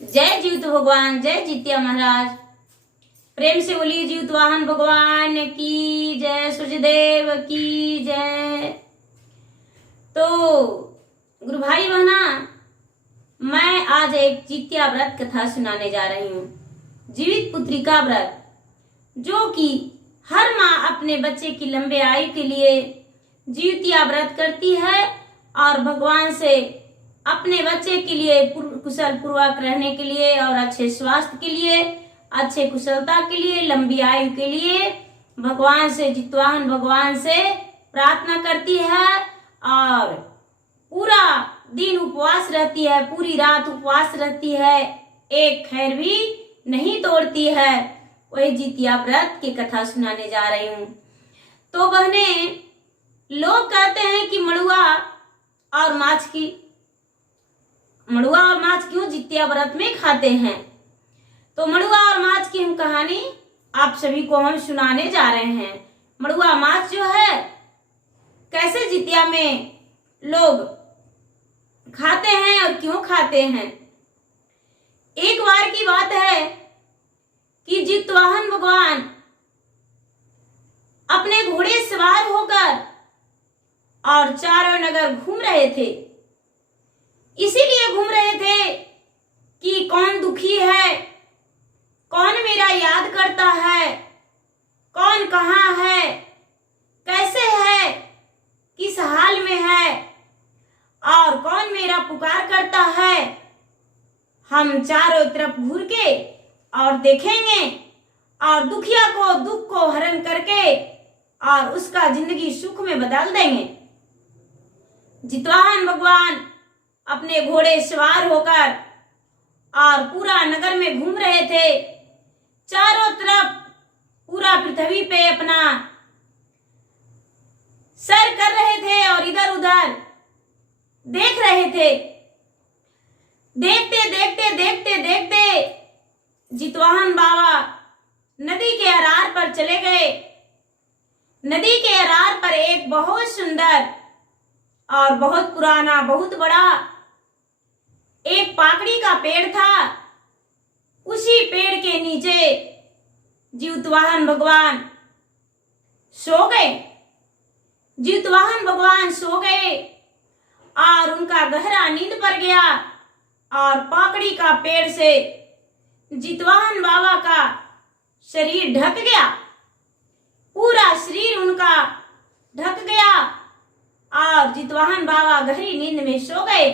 जय जीवित भगवान, जय जित्या महाराज। प्रेम से बोलिए जीवित वाहन भगवान की जय, सूर्यदेव की जय। तो गुरु भाई बहना, मैं आज एक जित्या व्रत कथा सुनाने जा रही हूँ। जीवित पुत्री का व्रत, जो कि हर माँ अपने बच्चे की लंबे आयु के लिए जीवित्या व्रत करती है और भगवान से अपने बच्चे के लिए कुशल पूर्वक रहने के लिए और अच्छे स्वास्थ्य के लिए, अच्छे कुशलता के लिए, लंबी आयु के लिए भगवान से, जितवाहन भगवान से प्रार्थना करती है और पूरा दिन उपवास रहती है, पूरी रात उपवास रहती है, एक खैर भी नहीं तोड़ती है। वही जितिया व्रत की कथा सुनाने जा रही हूँ। तो बहने, लोग कहते हैं कि मड़ुआ और माछ क्यों जितिया व्रत में खाते हैं। तो मड़ुआ और माछ की हम कहानी आप सभी को हम सुनाने जा रहे हैं। मड़ुआ माछ जो है कैसे जितिया में लोग खाते हैं और क्यों खाते हैं। एक बार की बात है कि जितवाहन भगवान अपने घोड़े सवार होकर और चारों नगर घूम रहे थे। इसीलिए घूम रहे थे कि कौन दुखी है, कौन मेरा याद करता है, कौन कहाँ है, कैसे है, किस हाल में है और कौन मेरा पुकार करता है। हम चारों तरफ घूर के और देखेंगे और दुखिया को दुख को हरण करके और उसका जिंदगी सुख में बदल देंगे। जितवाहन भगवान अपने घोड़े सवार होकर और पूरा नगर में घूम रहे थे। चारों तरफ पूरा पृथ्वी पे अपना सैर कर रहे थे और इधर उधर देख रहे थे। देखते देखते देखते देखते जितवाहन बाबा नदी के अरार पर चले गए। नदी के अरार पर एक बहुत सुंदर और बहुत पुराना, बहुत बड़ा एक पाकड़ी का पेड़ था। उसी पेड़ के नीचे जितवाहन भगवान सो गए। जितवाहन भगवान सो गए और उनका गहरा नींद पड़ गया और पाकड़ी का पेड़ से जितवाहन बाबा का शरीर ढक गया। पूरा शरीर उनका ढक गया और जितवाहन बाबा गहरी नींद में सो गए।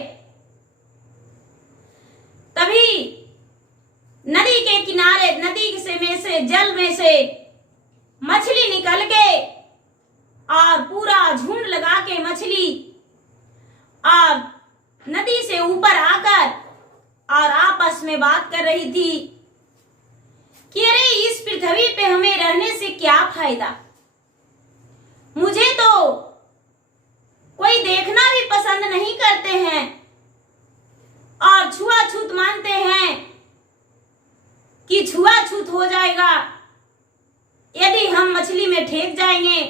तभी नदी के किनारे, नदी से में से, जल में से मछली निकल के और पूरा झुंड लगा के मछली और नदी से ऊपर आकर और आपस में बात कर रही थी कि अरे इस पृथ्वी पे हमें रहने से क्या फायदा। मुझे तो कोई देखना भी पसंद नहीं करते हैं और छुआछूत मानते हैं कि छुआछूत हो जाएगा। यदि हम मछली में ठेक जाएंगे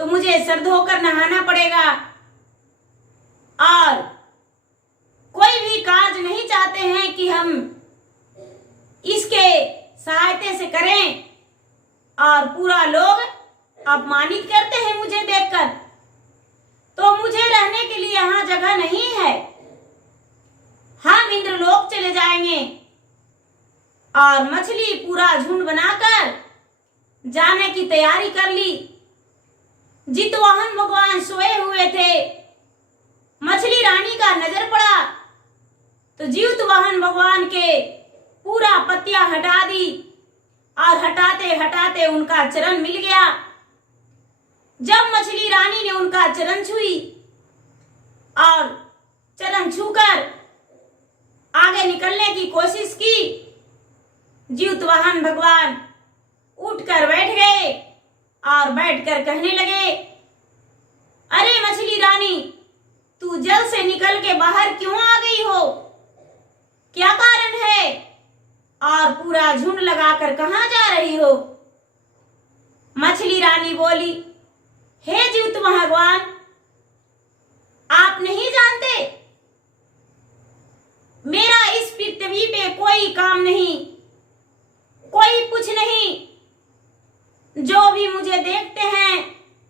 तो मुझे सर धोकर नहाना पड़ेगा और कोई भी कार्य नहीं चाहते हैं कि हम इसके सहायता से करें और पूरा लोग अपमानित करते हैं मुझे देखकर। तो मुझे रहने के लिए यहाँ जगह नहीं है। हम इंद्रलोक चले जाएंगे। और मछली पूरा झुंड बनाकर जाने की तैयारी कर ली। जितवाहन भगवान सोए हुए थे। मछली रानी का नजर पड़ा तो जितवाहन भगवान के पूरा पत्तियां हटा दी और हटाते हटाते उनका चरण मिल गया। जब मछली रानी ने उनका चरण छुई और चरण छूकर आगे निकलने की कोशिश की, जितवाहन भगवान उठकर बैठ गए और बैठकर कहने लगे, अरे मछली रानी, तू जल से निकल के बाहर क्यों आ गई हो? क्या कारण है? और पूरा झुंड लगाकर कहां जा रही हो? मछली रानी बोली, हे जीवित भगवान, आप नहीं जानते मेरा इस पृथ्वी काम नहीं, कोई कुछ नहीं। जो भी मुझे देखते हैं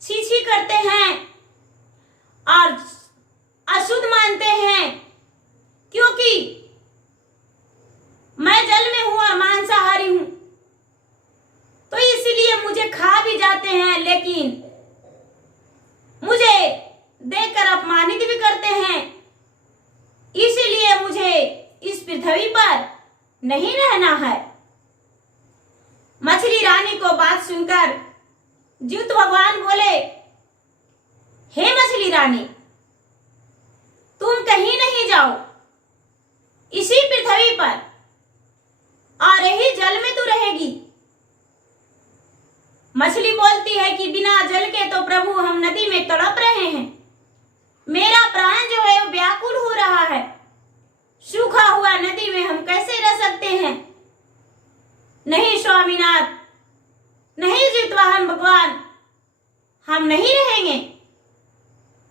छी छी करते हैं और अशुद्ध मानते हैं, क्योंकि मैं जल में हूं और मांसाहारी हूं, तो इसलिए मुझे खा भी जाते हैं, लेकिन मुझे देखकर अपमानित भी करते हैं। इसलिए मुझे इस पृथ्वी पर नहीं रहना है। मछली रानी को बात सुनकर ज्यूत भगवान बोले, हे मछली रानी, तुम कहीं नहीं जाओ, इसी पृथ्वी पर और यही जल में तू रहेगी। मछली बोलती है कि बिना जल के तो प्रभु हम नदी में तड़प रहे हैं, मेरा प्राण जो है वो व्याकुल हो रहा है, सूखा हुआ नदी में हम कैसे रह सकते हैं। नहीं स्वामीनाथ, नहीं जितवाहन भगवान, हम नहीं रहेंगे।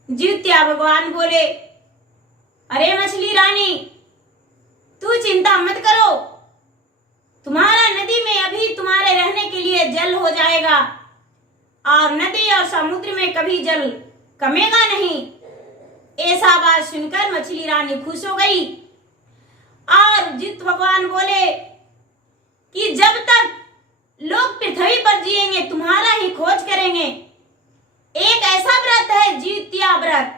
जित्या भगवान बोले, अरे मछली रानी, तू चिंता मत करो, तुम्हारा नदी में अभी तुम्हारे रहने के लिए जल हो जाएगा और नदी और समुद्र में कभी जल कमेगा नहीं। ऐसा बात सुनकर मछली रानी खुश हो गई और जित भगवान बोले कि जब तक लोग पृथ्वी पर जिएंगे तुम्हारा ही खोज करेंगे। एक ऐसा व्रत है जित्या व्रत,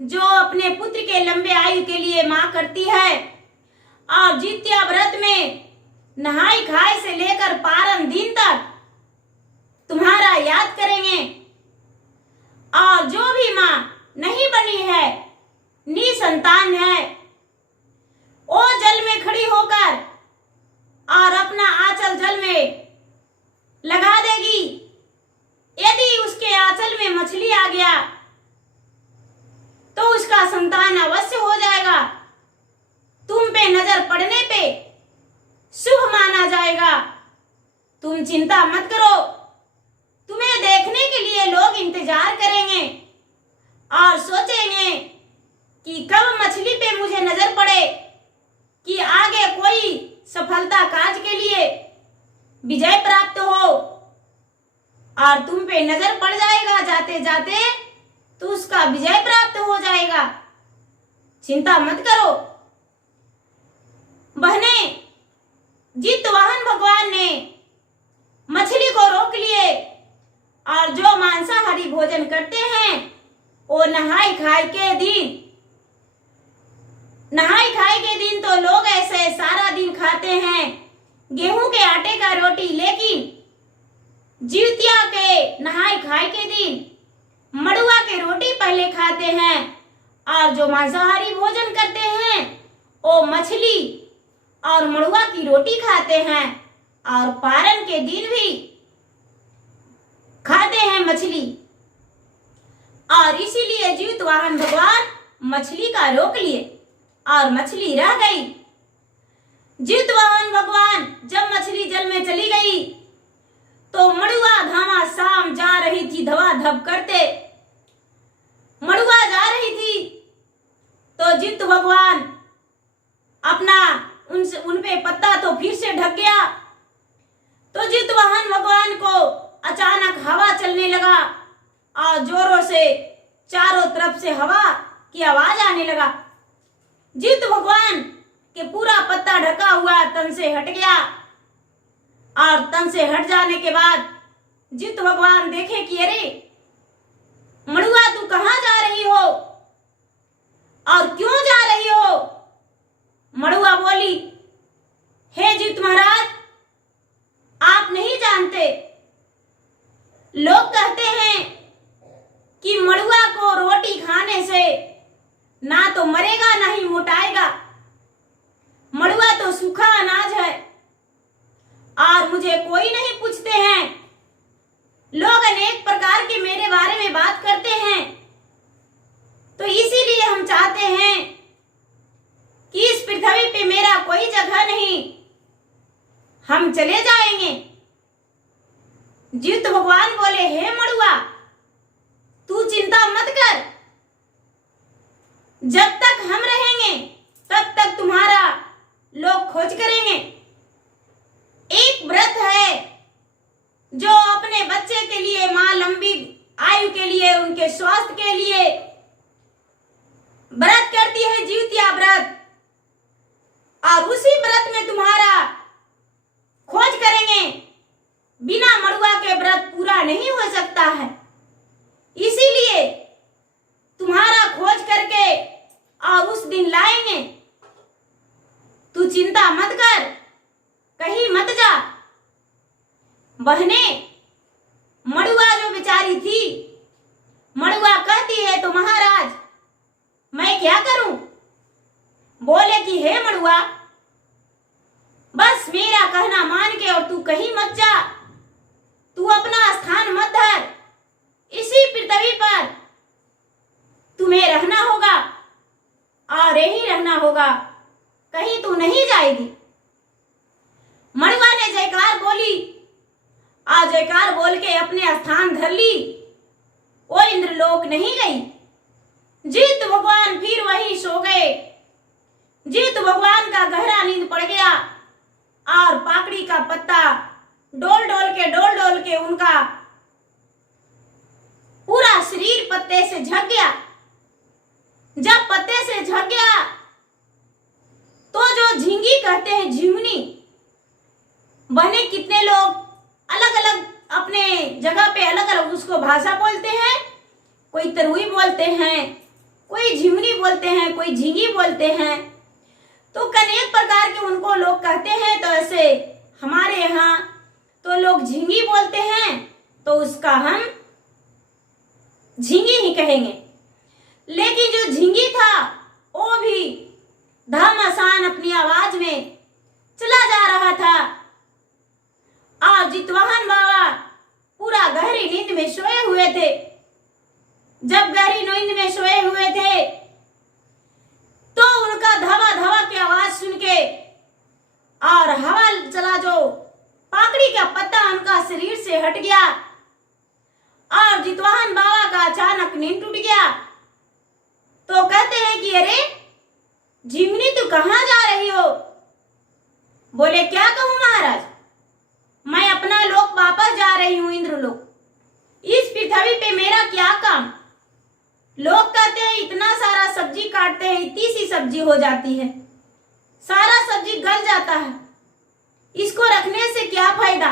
जो अपने पुत्र के लंबे आयु के लिए मां करती है, और जित्या व्रत में नहाई खाई से लेकर पारण दिन तक तुम्हारा याद करेंगे। और जो भी मां नहीं बनी है, निसंतान है, वो जल में खड़ी होकर और अपना आंचल जल में लगा देगी। यदि उसके आंचल में मछली आ गया तो उसका संतान अवश्य हो जाएगा। तुम पे नजर पड़ने पे शुभ माना जाएगा। तुम चिंता मत करो, तुम्हें देखने के लिए लोग इंतजार करेंगे और सोचेंगे कि कब मछली पे मुझे नजर पड़े कि आगे कोई सफलता काज के लिए विजय प्राप्त हो, और तुम पे नजर पड़ जाएगा जाते जाते तो उसका विजय प्राप्त हो जाएगा। चिंता मत करो। बहने, जितवाहन भगवान ने मछली को रोक लिए और जो मांसाहारी भोजन करते हैं वो नहाई खाई के दिन तो लोग ऐसे सारा दिन खाते हैं गेहूं के आटे का रोटी, लेकिन जितिया के नहाई खाई के दिन मड़ुआ के रोटी पहले खाते हैं, और जो मांसाहारी भोजन करते हैं वो मछली और मड़ुआ की रोटी खाते हैं, और पारण के दिन भी खाते हैं मछली। और इसीलिए जितवाहन भगवान मछली का रोक लिए और मछली रह गई। जितवाहन भगवान जब मछली जल में चली गई तो मड़ुआ धामा शाम जा रही थी धवाधप करते। मड़ुआ जा रही थी तो जित भगवान अपना उन पे पत्ता तो फिर से ढक गया। तो जितवाहन भगवान को अचानक हवा चलने लगा और जोरों से चारों तरफ से हवा की आवाज आने लगा। जित भगवान के पूरा पत्ता ढका हुआ तन से हट गया, और तन से हट जाने के बाद जित भगवान देखे कि अरे मड़ुआ तू कहां जा रही हो और क्यों जा रही हो। मड़ुआ बोली, हे जित महाराज, आप नहीं जानते, लोग कहते हैं कि मड़ुआ को रोटी खाने से ना तो मरेगा ना ही मोटाएगा। मड़ुआ तो सूखा अनाज है और मुझे कोई नहीं पूछते हैं। लोग अनेक प्रकार के मेरे बारे में बात करते हैं, तो इसीलिए हम चाहते हैं कि इस पृथ्वी पे मेरा कोई जगह नहीं, हम चले जाएंगे। जित भगवान बोले, हे मड़ुआ, तू चिंता मत कर, जब तक हम रहेंगे तब तक तुम्हारा लोग खोज करेंगे। एक व्रत है जो अपने बच्चे के लिए, मां लंबी आयु के लिए, उनके स्वास्थ्य के लिए व्रत करती है, जिउतिया व्रत। और उसी व्रत में तुम्हारा खोज करेंगे। बिना मड़ुआ के व्रत पूरा नहीं हो सकता है, इसीलिए तुम्हारा खोज करके और उस दिन लाएंगे। तू चिंता मत कर, कहीं मत जा। बहने, मड़ुआ जो बेचारी थी, मड़ुआ कहती है तो महाराज मैं क्या करूं? बोले कि हे मड़ुआ, बस मेरा कहना मान के और तू कहीं मत जा, तू अपना स्थान मत धर, इसी पृथ्वी पर तुम्हें रहना होगा और यही रहना होगा, कहीं तू नहीं जाएगी। मड़ुआ ने जयकार बोली और जयकार बोल के अपने स्थान धर ली। वो इंद्रलोक नहीं गई। जीत भगवान फिर वहीं सो गए। जीत भगवान का गहरा नींद पड़ गया और पाकड़ी का पत्ता डोल डोल के उनका पूरा शरीर पत्ते से झक गया। जब पत्ते से झक गया तो जो झिंगी कहते हैं, झिंगनी, बहने कितने लोग अलग अलग अपने जगह पे अलग अलग उसको भाषा बोलते हैं। कोई तरुई बोलते हैं, कोई झिंगनी बोलते हैं, कोई झिंगी बोलते हैं, तो अनेक प्रकार के उनको लोग कहते हैं। तो ऐसे हमारे यहाँ तो लोग झिंगी बोलते हैं, तो उसका हम झिंगी ही कहेंगे। लेकिन जो झिंगी था वो भी घमासान अपनी आवाज में चला जा रहा था और जितवाहन बाबा पूरा गहरी नींद में सोए हुए थे। जब गहरी नींद में सोए हुए थे तो उनका धवा धवा की आवाज सुन के और हवा चला, जो पाकड़ी का पत्ता उनका शरीर से हट गया और जितवाहन बाबा का अचानक नींद टूट गया। तो कहते हैं कि अरे झिंगनी तू कहाँ जा रही हो? बोले क्या कहूं महाराज, मैं अपना लोक वापस जा रही हूं, इंद्रलोक। इस पृथ्वी पे मेरा क्या काम? लोग कहते हैं इतना सारा सब्जी काटते हैं, इतनी सी सब्जी हो जाती है, सारा सब्जी गल जाता है, इसको रखने से क्या फायदा?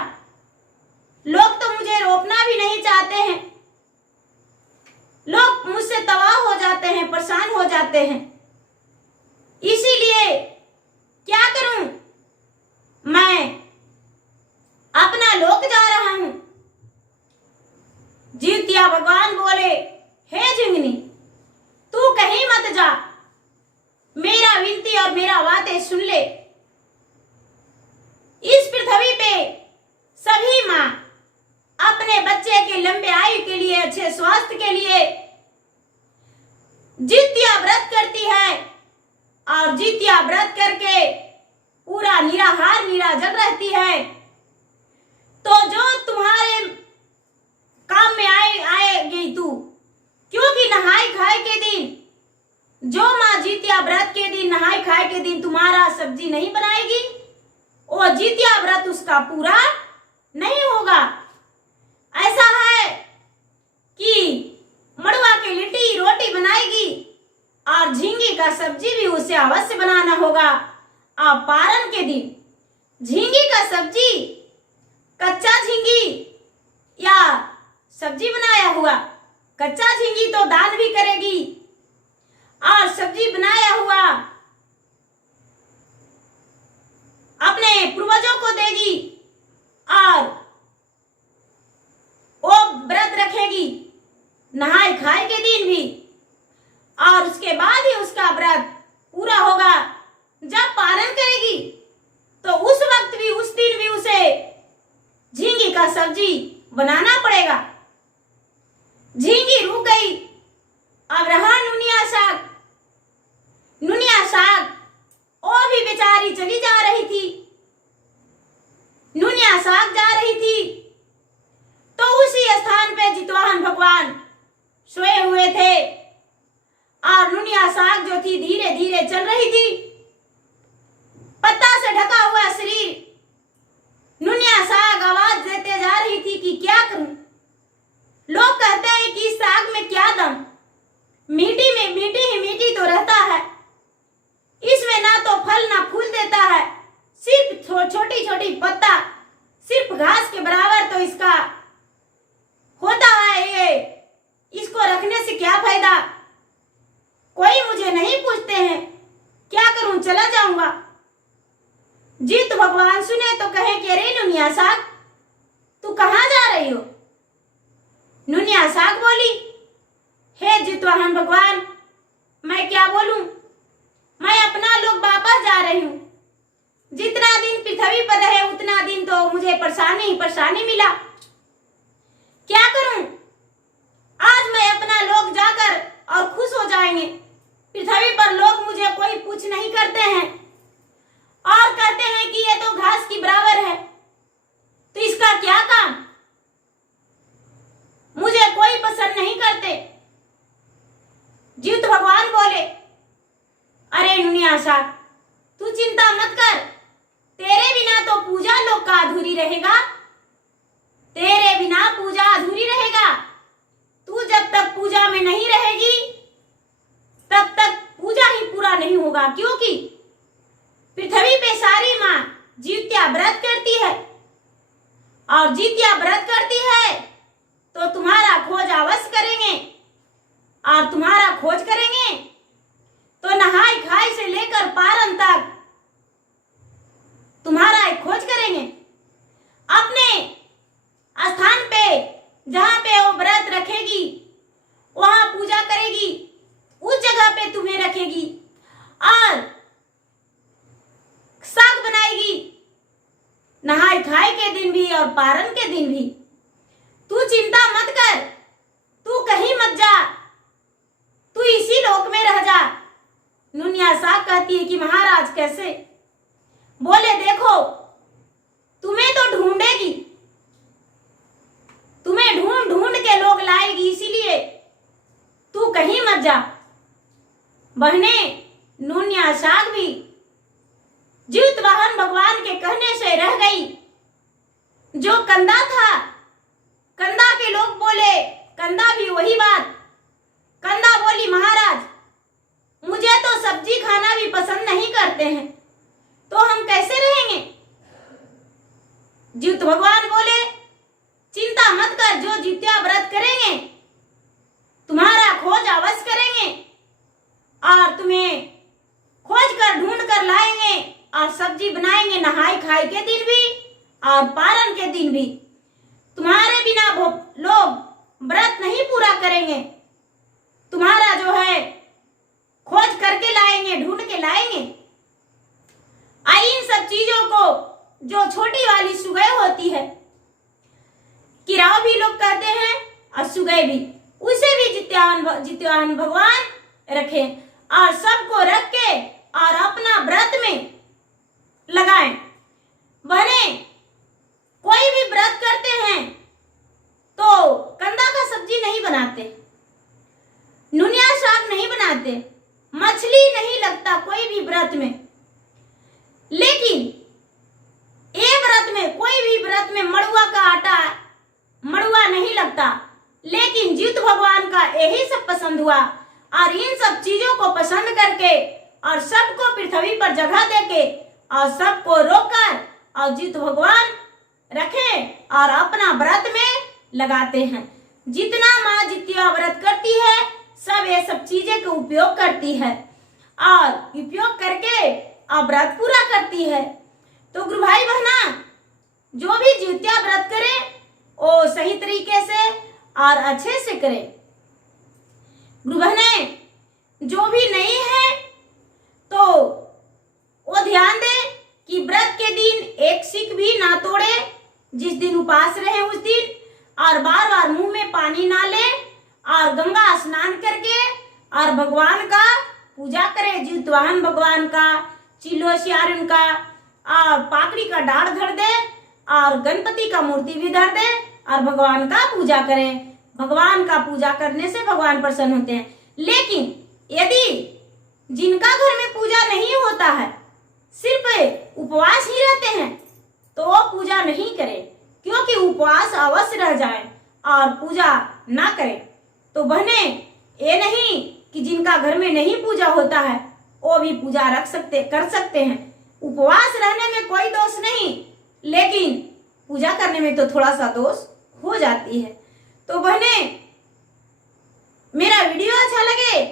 लोग तो मुझे रोपना भी नहीं चाहते हैं, लोग मुझसे तबाह हो जाते हैं, परेशान हो जाते हैं। इसीलिए क्या करूं, मैं अपना लोक जा रहा हूं। जिउतिया भगवान बोले, हे झिंगनी तू कहीं मत जा, मेरा विनती और मेरा बातें सुन ले। इस पृथ्वी पे सभी माँ अपने बच्चे के लंबे आयु के लिए, अच्छे स्वास्थ्य के लिए जितिया व्रत करती है और जितिया व्रत करके पूरा निराहार निराजल रहती है। तो जो तुम्हारे काम में आएगी तू, क्योंकि नहाई खाए के दिन, जो माँ जितिया व्रत के दिन, नहाई खाए के दिन तुम्हारा सब्जी नहीं बनाएगी, वो जितिया व्रत उसका पूरा नहीं होगा। ऐसा है कि मड़ुआ की लिट्टी रोटी बनाएगी और झींगी का सब्जी भी उसे अवश्य बनाना होगा। आप पारण के दिन झींगी का सब्जी, कच्चा झींगी या सब्जी बनाया हुआ, कच्चा झींगी तो दान भी करेगी और सब्जी बनाया हुआ अपने पूर्वजों को देगी और वो व्रत रखेगी नहाए खाए के दिन भी, और उसके बाद ही उसका व्रत पूरा होगा। जब पारण करेगी तो उस वक्त भी, उस दिन भी उसे झींगी का सब्जी बनाना पड़ेगा। झींगी रुक गई, अब रहा नुनिया साग। नुनिया साग वो भी बेचारी चली जा रही थी, नुनिया साग जा रही थी, तो उसी स्थान पे जितवाहन भगवान सोए हुए थे और नुनिया साग जो थी धीरे धीरे चल रही थी, पत्ता से जित भगवान सुने तो कहे कि अरे नुनिया साग तू कहाँ जा रही हो। नुनिया साग बोली, हे जितवाहन भगवान मैं क्या बोलूं, मैं अपना लोग वापस जा रही हूं। जितना दिन पृथ्वी पर रहे उतना दिन तो मुझे परेशानी ही परेशानी मिला। क्या करूं, आज मैं अपना लोग जाकर और खुश हो जाएंगे। पृथ्वी पर लोग मुझे कोई पूछ नहीं करते हैं और कहते हैं कि ये तो घास की बराबर है, तो इसका क्या काम। मुझे कोई पसंद नहीं करते। जीव तो भगवान बोले, अरे नुनिया साग तू चिंता मत कर, तेरे बिना तो पूजा लोग का अधूरी रहेगा। तेरे बिना पूजा अधूरी रहेगा। तू जब तक पूजा में नहीं रहेगी तब तक पूजा ही पूरा नहीं होगा, क्योंकि पृथ्वी पे सारी माँ जित्या व्रत करती है और जित्या व्रत करती है तो तुम्हारा खोज अवश्य करेंगे। और तुम्हारा खोज करेंगे तो नहाई खाई से लेकर पारण तक तुम्हारा एक खोज करेंगे। अपने स्थान पे जहां पे वो व्रत रखेगी वहां पूजा करेगी, उस जगह पे तुम्हें रखेगी और साग बनाएगी, नहाई खाई के दिन भी और पारण के दिन भी। तू चिंता मत कर, तू कहीं मत जा, तू इसी लोक में रह जा। नुनिया साग कहती है कि महाराज कैसे। बोले देखो तुम्हें तो ढूंढेगी, तुम्हें ढूंढ ढूंढ के लोग लाएगी, इसीलिए तू कहीं मत जा। बहने नुनिया साग भी जितवाहन भगवान के कहने से रह गई। जो कंदा था, कंदा के लोग बोले, कंदा भी वही बात। कंदा बोली महाराज मुझे तो सब्जी खाना भी पसंद नहीं करते हैं, तो हम कैसे रहेंगे। जित भगवान बोले चिंता मत कर, जो जित्या व्रत करेंगे तुम्हारा खोज अवश्य करेंगे और तुम्हें खोज कर ढूंढ कर लाएंगे और सब्जी बनाएंगे, नहाई खाई के दिन भी और पारण के दिन भी। तुम्हारे बिना लोग व्रत नहीं पूरा करेंगे, तुम्हारा जो है खोज करके लाएंगे, ढूंढ के लाएंगे। इन सब चीजों को जो छोटी वाली सुगय होती है, किराव भी लोग कहते हैं और सुगय भी, उसे भी जित्यावान भगवान रखे और सबको रख के और अपना व्रत में लगाएं। बने कोई भी व्रत करते हैं तो कंदा का सब्जी नहीं बनाते, नुनिया साग नहीं बनाते, मछली नहीं लगता कोई भी व्रत में। लेकिन ये व्रत में, कोई भी व्रत में मड़ुआ का आटा, मड़ुआ नहीं लगता। लेकिन जित भगवान का यही सब पसंद हुआ और इन सब चीजों को पसंद करके और सबको पृथ्वी पर जगह देके और सबको रोककर और जित भगवान रखे और अपना व्रत में लगाते हैं। जितना माँ जित्या व्रत करती है सब ये सब चीजें का उपयोग करती है और उपयोग करके और व्रत पूरा करती है। तो गुरु भाई बहना जो भी जित्या व्रत करे वो सही तरीके से और अच्छे से करे। गुरु बहने जो भी नहीं है तो वो ध्यान दे कि व्रत के दिन एक सिक भी ना तोड़े, जिस दिन उपास रहे उस दिन, और बार बार मुंह में पानी ना ले और गंगा स्नान करके और भगवान का पूजा करे। जितवाहन भगवान का, चिल्लो सियारन का और पाकड़ी का डाढ़ धर दे और गणपति का मूर्ति भी धर दे और भगवान का पूजा करें। भगवान का पूजा करने से भगवान प्रसन्न होते हैं। लेकिन यदि जिनका घर में पूजा नहीं होता है, सिर्फ उपवास ही रहते हैं, तो वो पूजा नहीं करें, क्योंकि उपवास अवश्य रह जाए और पूजा ना करें। तो बहने ये नहीं कि जिनका घर में नहीं पूजा होता है वो भी पूजा कर सकते हैं। उपवास रहने में कोई दोष नहीं, लेकिन पूजा करने में तो थोड़ा सा दोष हो जाती है। तो बहने मेरा वीडियो अच्छा लगे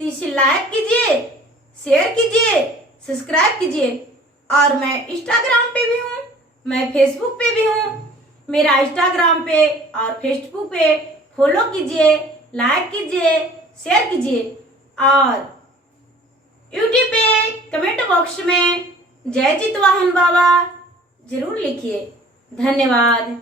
तो इसे लाइक कीजिए, शेयर कीजिए, सब्सक्राइब कीजिए और मैं इंस्टाग्राम पे भी हूँ, मैं फेसबुक पे भी हूँ। मेरा इंस्टाग्राम पे और फेसबुक पे फॉलो कीजिए, लाइक कीजिए, शेयर कीजिए और यूट्यूब पे कमेंट बॉक्स में जय चितवाहन बाबा जरूर लिखिए। धन्यवाद।